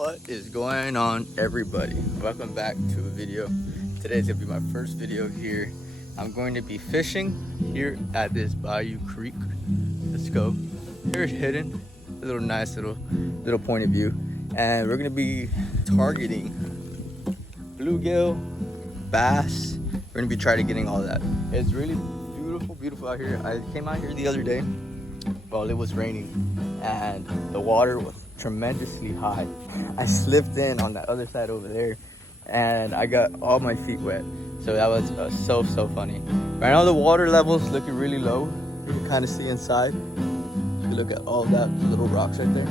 What is going on, everybody? Welcome back to a video. Today's gonna be my first video here. I'm going to be fishing here at this Bayou Creek. Let's go. Here's hidden, a little nice little point of view, and we're gonna be targeting bluegill, bass. We're gonna be trying to getting all that. It's really beautiful out here. I came out here the other day while it was raining, and the water was tremendously high. I slipped in on that other side over there and I got all my feet wet, so that was so funny. Right now the water level's looking really low. You can kind of see inside. You look at all that little rocks right there.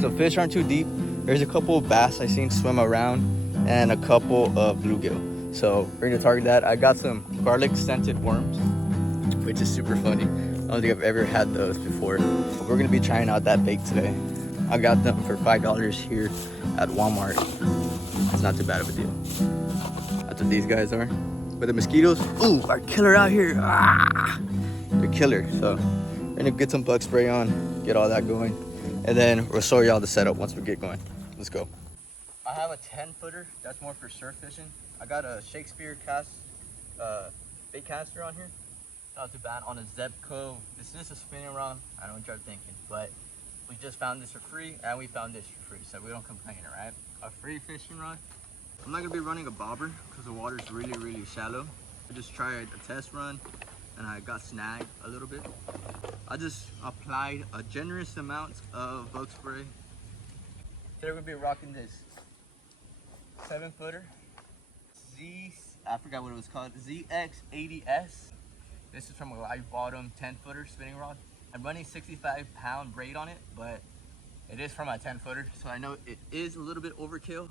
The fish aren't too deep. There's a couple of bass I seen swim around and a couple of bluegill, so we're gonna target that. I got some garlic scented worms, which is super funny. I don't think I've ever had those before, but we're gonna be trying out that bait today. I got them for $5 here at Walmart. It's not too bad of a deal. That's what these guys are. But the mosquitoes, ooh, are killer out here. Ah, they're killer. So we're gonna get some bug spray on, get all that going, and then we'll show y'all the setup once we get going. Let's go. I have a 10-footer. That's more for surf fishing. I got a Shakespeare bait caster on here. Not too bad. On a Zebco. This is a spinning rod. I know what you're thinking, but we just found this for free, and we found this for free, so we don't complain, right? A free fishing rod. I'm not gonna be running a bobber because the water's really shallow. I just tried a test run, and I got snagged a little bit. I just applied a generous amount of bug spray. Today we're gonna be rocking this 7-footer I forgot what it was called, ZX80S. This is from a live bottom 10-footer spinning rod. I'm running 65-pound braid on it, but it is from a 10-footer, so I know it is a little bit overkill,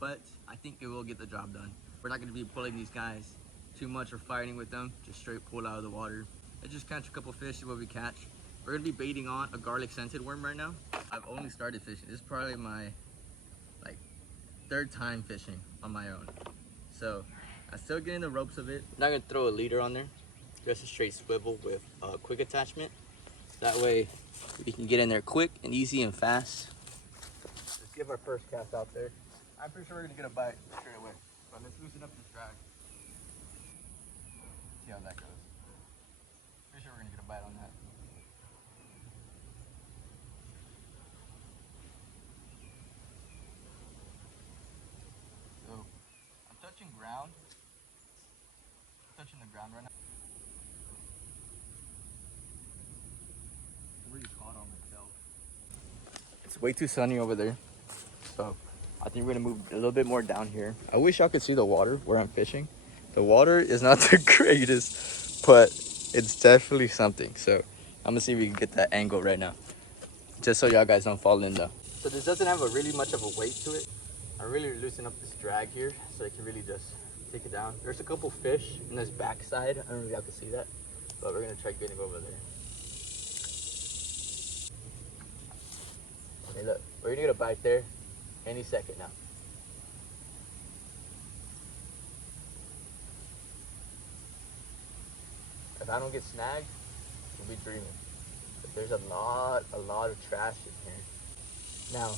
but I think it will get the job done. We're not going to be pulling these guys too much or fighting with them, just straight pull out of the water and just catch a couple fish, see what we catch. We're going to be baiting on a garlic scented worm right now. I've only started fishing. This is probably my third time fishing on my own, so I'm still getting the ropes of it. I'm not going to throw a leader on there, just a straight swivel with a quick attachment. That way we can get in there quick and easy and fast. Let's give our first cast out there. I'm pretty sure we're gonna get a bite straight away, but let's loosen up this drag. See how that goes. Pretty sure we're gonna get a bite on that. So I'm touching ground. Touching the ground right now. Caught on myself. It's way too sunny over there, so I think we're gonna move a little bit more down here. I wish y'all could see the water where I'm fishing. The water is not the greatest, but it's definitely something. So I'm gonna see if we can get that angle right now, just so y'all guys don't fall in though. So this doesn't have really much of a weight to it. I really loosen up this drag here so I can really just take it down. There's a couple fish in this backside. I don't know if y'all can see that, but we're gonna try getting over there. Hey look, we're gonna get a bite there any second now. If I don't get snagged, we'll be dreaming. But there's a lot of trash in here. Now,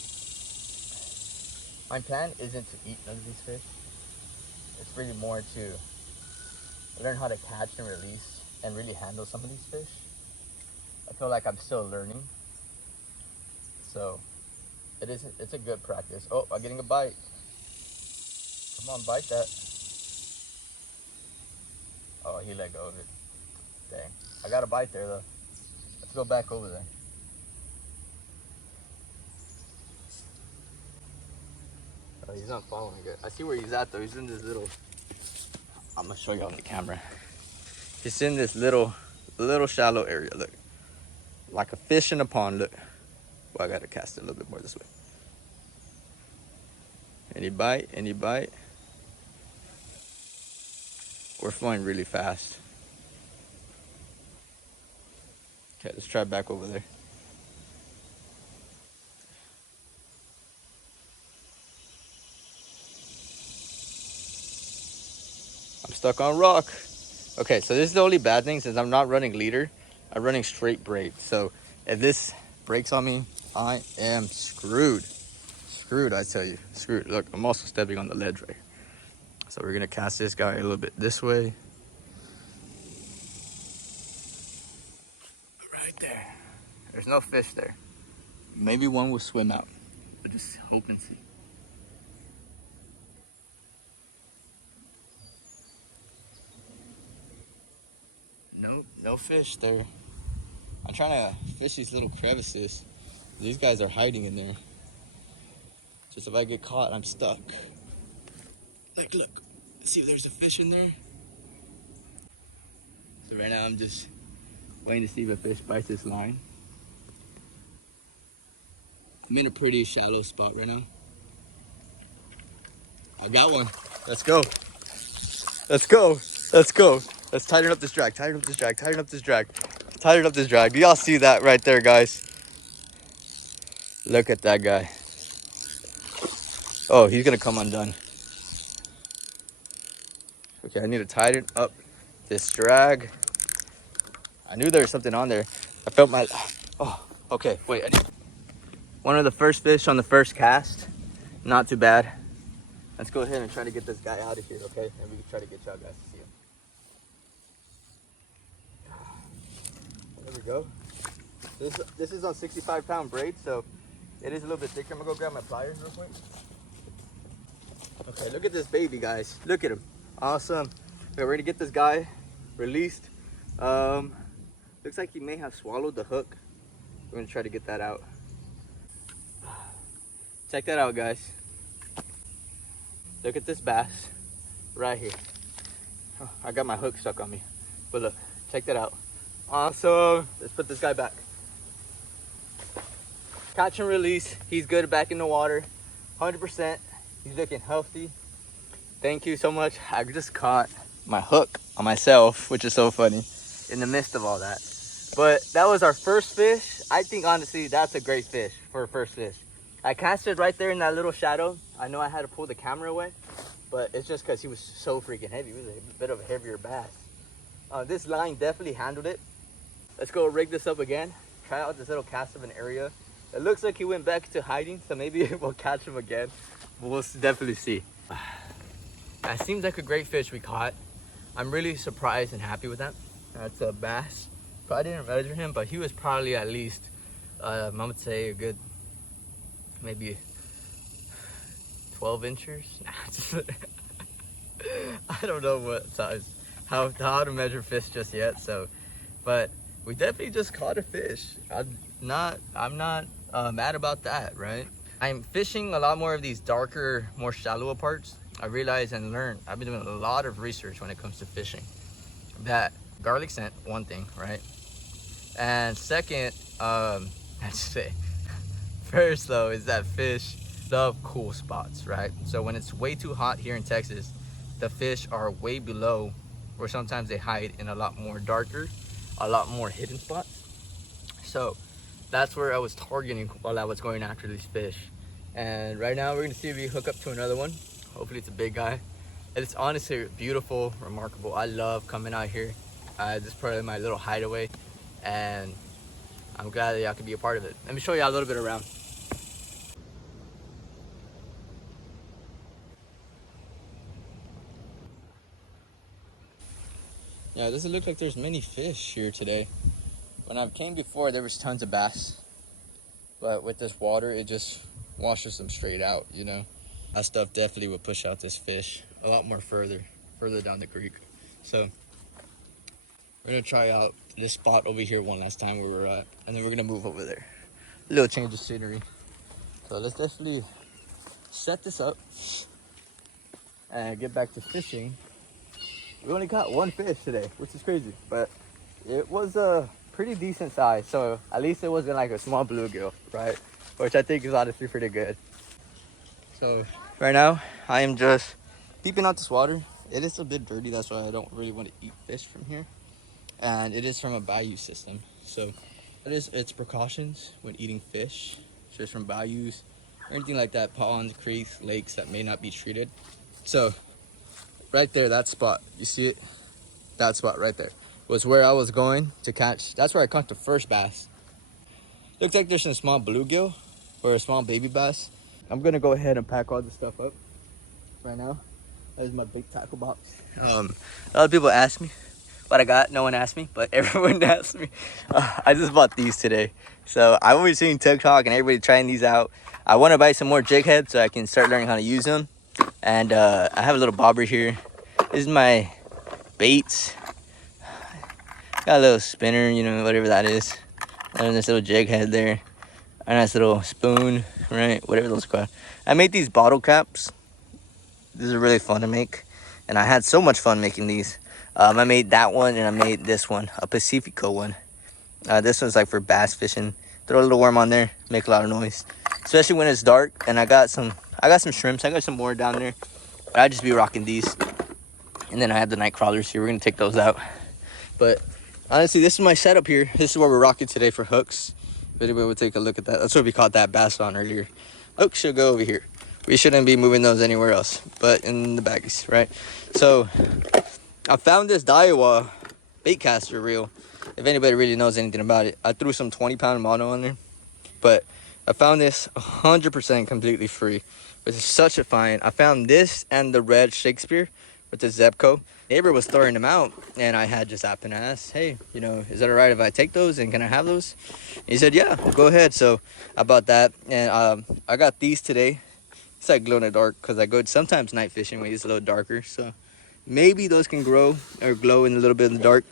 my plan isn't to eat none of these fish. It's really more to learn how to catch and release and really handle some of these fish. I feel like I'm still learning. So it's a good practice. Oh, I'm getting a bite. Come on, bite that. Oh, he let go of it. Dang. I got a bite there though. Let's go back over there. Oh, he's not following it. I see where he's at though. He's in this little, I'm gonna show you on the camera. He's in this little shallow area. Look, like a fish in a pond. Look. Well, I gotta cast it a little bit more this way. Any bite? Any bite? We're flowing really fast. Okay, let's try back over there. I'm stuck on rock. Okay, so this is the only bad thing, since I'm not running leader, I'm running straight braid. So if this breaks on me, I am screwed. screwed, I tell you. Screwed. Look, I'm also stepping on the ledge right here. So we're gonna cast this guy a little bit this way. Right there. There's no fish there. Maybe one will swim out. But just hope and see. Nope, no fish there. I'm trying to fish these little crevices. These guys are hiding in there. Just if I get caught, I'm stuck. Like, look. See if there's a fish in there. So right now I'm just waiting to see if a fish bites this line. I'm in a pretty shallow spot right now. I got one. Let's go. Let's go. Let's go. Let's tighten up this drag. Tighten up this drag. Tighten up this drag. Tighten up this drag. Do y'all see that right there, guys? Look at that guy. Oh, he's gonna come undone. Okay, I need to tighten up this drag. I knew there was something on there. I felt my, oh, okay, wait. One of the first fish on the first cast. Not too bad. Let's go ahead and try to get this guy out of here, okay? And we can try to get y'all guys to see him. There we go. This is on 65-pound braid, so it is a little bit thicker. I'm gonna go grab my pliers real quick. Okay, look at this baby, guys. Look at him. Awesome. Okay, we're gonna get this guy released. Looks like he may have swallowed the hook. We're gonna try to get that out. Check that out, guys. Look at this bass right here. Oh, I got my hook stuck on me. But look, check that out. Awesome. Let's put this guy back. Catch and release. He's good back in the water. 100%. He's looking healthy. Thank you so much. I just caught my hook on myself, which is so funny, in the midst of all that. But that was our first fish. I think honestly that's a great fish for a first fish. I casted right there in that little shadow. I know I had to pull the camera away, but it's just because he was so freaking heavy. He was a bit of a heavier bass. This line definitely handled it. Let's go rig this up again. Try out this little cast of an area. It looks like he went back to hiding, so maybe we'll catch him again. But we'll definitely see. That seems like a great fish we caught. I'm really surprised and happy with that. That's a bass. Probably didn't measure him, but he was probably at least, I would say a good, maybe 12 inches. I don't know what size, how to measure fish just yet. So, but we definitely just caught a fish. I'm not mad about that, right? I'm fishing a lot more of these darker, more shallow parts. I realized and learned, I've been doing a lot of research when it comes to fishing. That garlic scent, one thing, right? And second, I should say, first though, is that fish love cool spots, right? So when it's way too hot here in Texas, the fish are way below, or sometimes they hide in a lot more darker, a lot more hidden spots. So that's where I was targeting while I was going after these fish. And right now we're gonna see if we hook up to another one. Hopefully it's a big guy. It's honestly beautiful, remarkable. I love coming out here. This is probably my little hideaway, and I'm glad that y'all could be a part of it. Let me show y'all a little bit around. Yeah, it doesn't look like there's many fish here today. When I came before, there was tons of bass, but with this water, it just washes them straight out, you know? That stuff definitely would push out this fish a lot more further down the creek. So we're gonna try out this spot over here one last time where we're at, and then we're gonna move over there. A little change of scenery. So let's definitely set this up and get back to fishing. We only caught one fish today, which is crazy, but it was a pretty decent size. So at least it wasn't like a small bluegill, right? Which I think is honestly pretty good. So right now I am just peeping out this water. It is a bit dirty, that's why I don't really want to eat fish from here. And it is from a bayou system, so it's precautions when eating fish, just from bayous or anything like that, ponds, creeks, lakes that may not be treated. So right there, that spot, you see it? That spot right there was where I was going to catch. That's where I caught the first bass. Looks like there's some small bluegill or a small baby bass. I'm gonna go ahead and pack all this stuff up right now. That is my big tackle box. A lot of people ask me what I got. No one asked me, but everyone asked me. I just bought these today. So I've always seen TikTok and everybody trying these out. I want to buy some more jig heads so I can start learning how to use them. And I have a little bobber here. This is my baits. Got a little spinner, you know, whatever that is. And this little jig head there. A nice little spoon, right? Whatever those are called. I made these bottle caps. These are really fun to make. And I had so much fun making these. I made that one and I made this one, a Pacifico one. This one's like for bass fishing. Throw a little worm on there, make a lot of noise. Especially when it's dark. And I got some shrimps. I got some more down there. But I just be rocking these. And then I have the night crawlers here. We're gonna take those out. But honestly, this is my setup here. This is what we're rocking today for hooks. If anybody would take a look at that. That's what we caught that bass on earlier. Hooks should go over here. We shouldn't be moving those anywhere else, but in the baggies, right? So I found this Daiwa bait caster reel. If anybody really knows anything about it, I threw some 20-pound mono on there, but I found this 100% completely free, which is such a find. I found this and the red Shakespeare with the Zebco. Neighbor was throwing them out, and I had just happened to ask, hey, you know, is that all right if I take those, and can I have those? He said, yeah, go ahead. So I bought that, and I got these today. It's like glow in the dark because I go sometimes night fishing when it's a little darker, so maybe those can grow or glow in a little bit in the dark.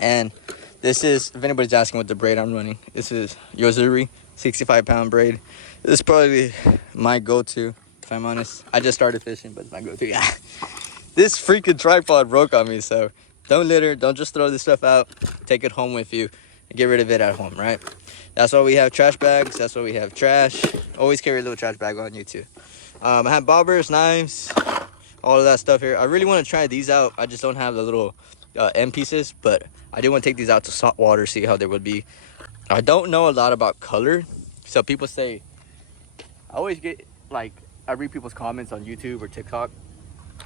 And this is, if anybody's asking what the braid I'm running, this is Yozuri 65-pound braid. This is probably my go-to, if I'm honest. I just started fishing, but it's my go-to. Yeah. This freaking tripod broke on me, so don't litter. Don't just throw this stuff out. Take it home with you and get rid of it at home, right? That's why we have trash bags. That's why we have trash. Always carry a little trash bag on you too. I have bobbers, knives, all of that stuff here. I really want to try these out. I just don't have the little end pieces, but I do want to take these out to salt water, see how they would be. I don't know a lot about color, so people say, I always get like, I read people's comments on YouTube or TikTok,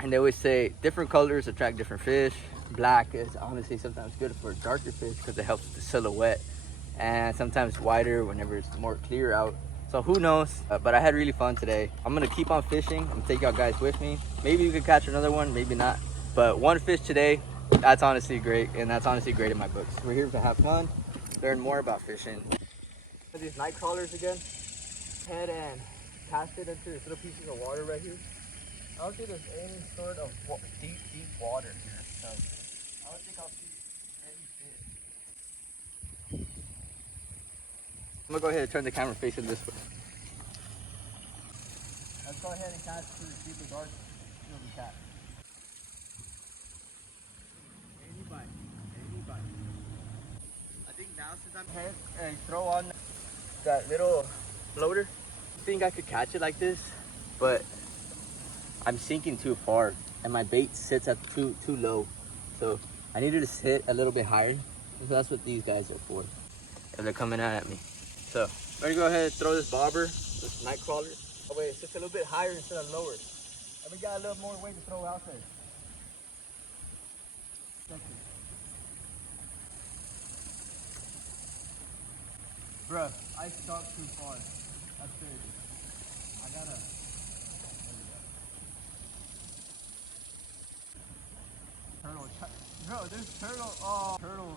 and they always say different colors attract different fish. Black is honestly sometimes good for darker fish because it helps with the silhouette, and sometimes whiter whenever it's more clear out. So who knows, but I had really fun today. I'm gonna keep on fishing. I'm gonna take y'all guys with me. Maybe we could catch another one, maybe not, but one fish today, that's honestly great, and that's honestly great in my books. We're here to have fun, learn more about fishing. These night crawlers again, head and cast it into these little pieces of water right here. I don't think there's any sort of deep water here, so I don't think I'll see any fish. I'm gonna go ahead and turn the camera facing this way. Let's go ahead and cast to the deeper dark. You'll be cat. Any bite. I think now since I'm head and throw on that little floater, I think I could catch it like this, but I'm sinking too far and my bait sits at too low. So I needed to sit a little bit higher. So that's what these guys are for, if they're coming out at me. So I'm gonna go ahead and throw this bobber, this night crawler. Oh wait, it's just a little bit higher instead of lower. And we got a little more weight to throw out there. Bruh, I stuck too far. That's crazy. I gotta. Turtle. Bro, this turtle. Oh, turtle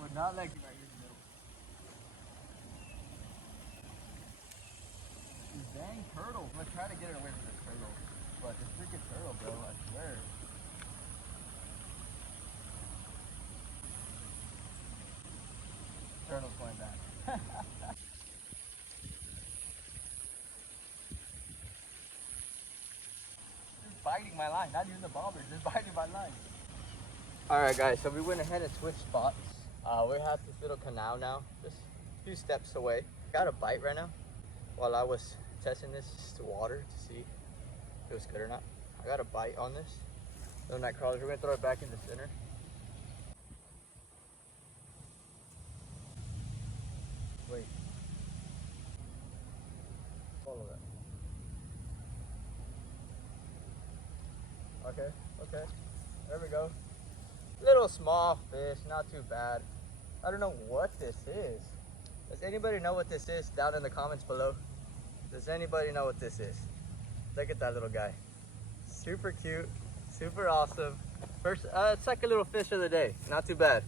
would not like you right here in the middle. This dang turtle. I'm gonna try to get it away from this turtle. But this freaking turtle, bro, I swear. Turtle's going back. Biting my line, not even the bobber, just biting my line. Alright guys, so we went ahead and switched spots. We're at this little canal now, just a few steps away. Got a bite right now while I was testing this water to see if it was good or not. I got a bite on this little night crawler. We're gonna throw it back in the center. Wait. Follow that. Okay. There we go. Little small fish, not too bad. I don't know what this is. Does anybody know what this is? Down in the comments below. Does anybody know what this is? Look at that little guy. Super cute, super awesome. First, it's like a little fish of the day. Not too bad,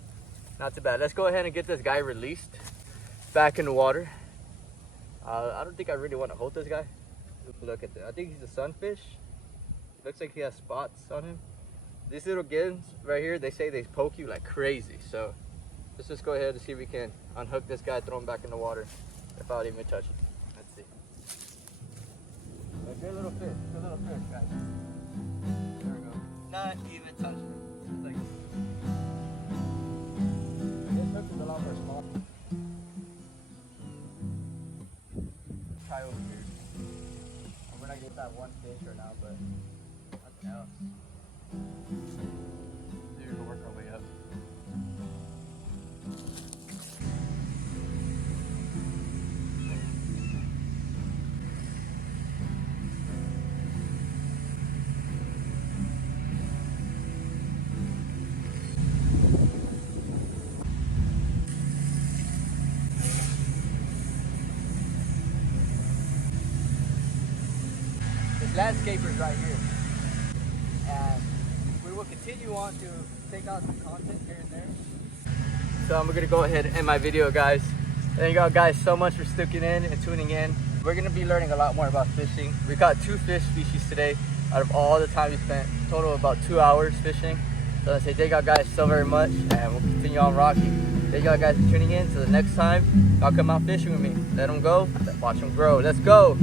not too bad. Let's go ahead and get this guy released back in the water. I don't think I really want to hold this guy. Look at that. I think he's a sunfish. Looks like he has spots on him. These little gins right here, they say they poke you like crazy. So let's just go ahead and see if we can unhook this guy, throw him back in the water without even touching. Let's see. A good little fish, guys. There we go. Not even touching him. It's like, this hook is a lot more small. Try over here. We're not getting that one fish right now, but nothing else. Maybe we'll work our way up. Landscapers right here, and we will continue on to take out some content here and there. So I'm gonna go ahead and end my video, guys. Thank you all guys so much for sticking in and tuning in. We're gonna be learning a lot more about fishing. We caught 2 fish species today out of all the time we spent, total of about 2 hours fishing. So I say thank y'all guys so very much, and we'll continue on rocking. Thank y'all guys for tuning in. So the next time y'all come out fishing with me, let them go, watch them grow. Let's go.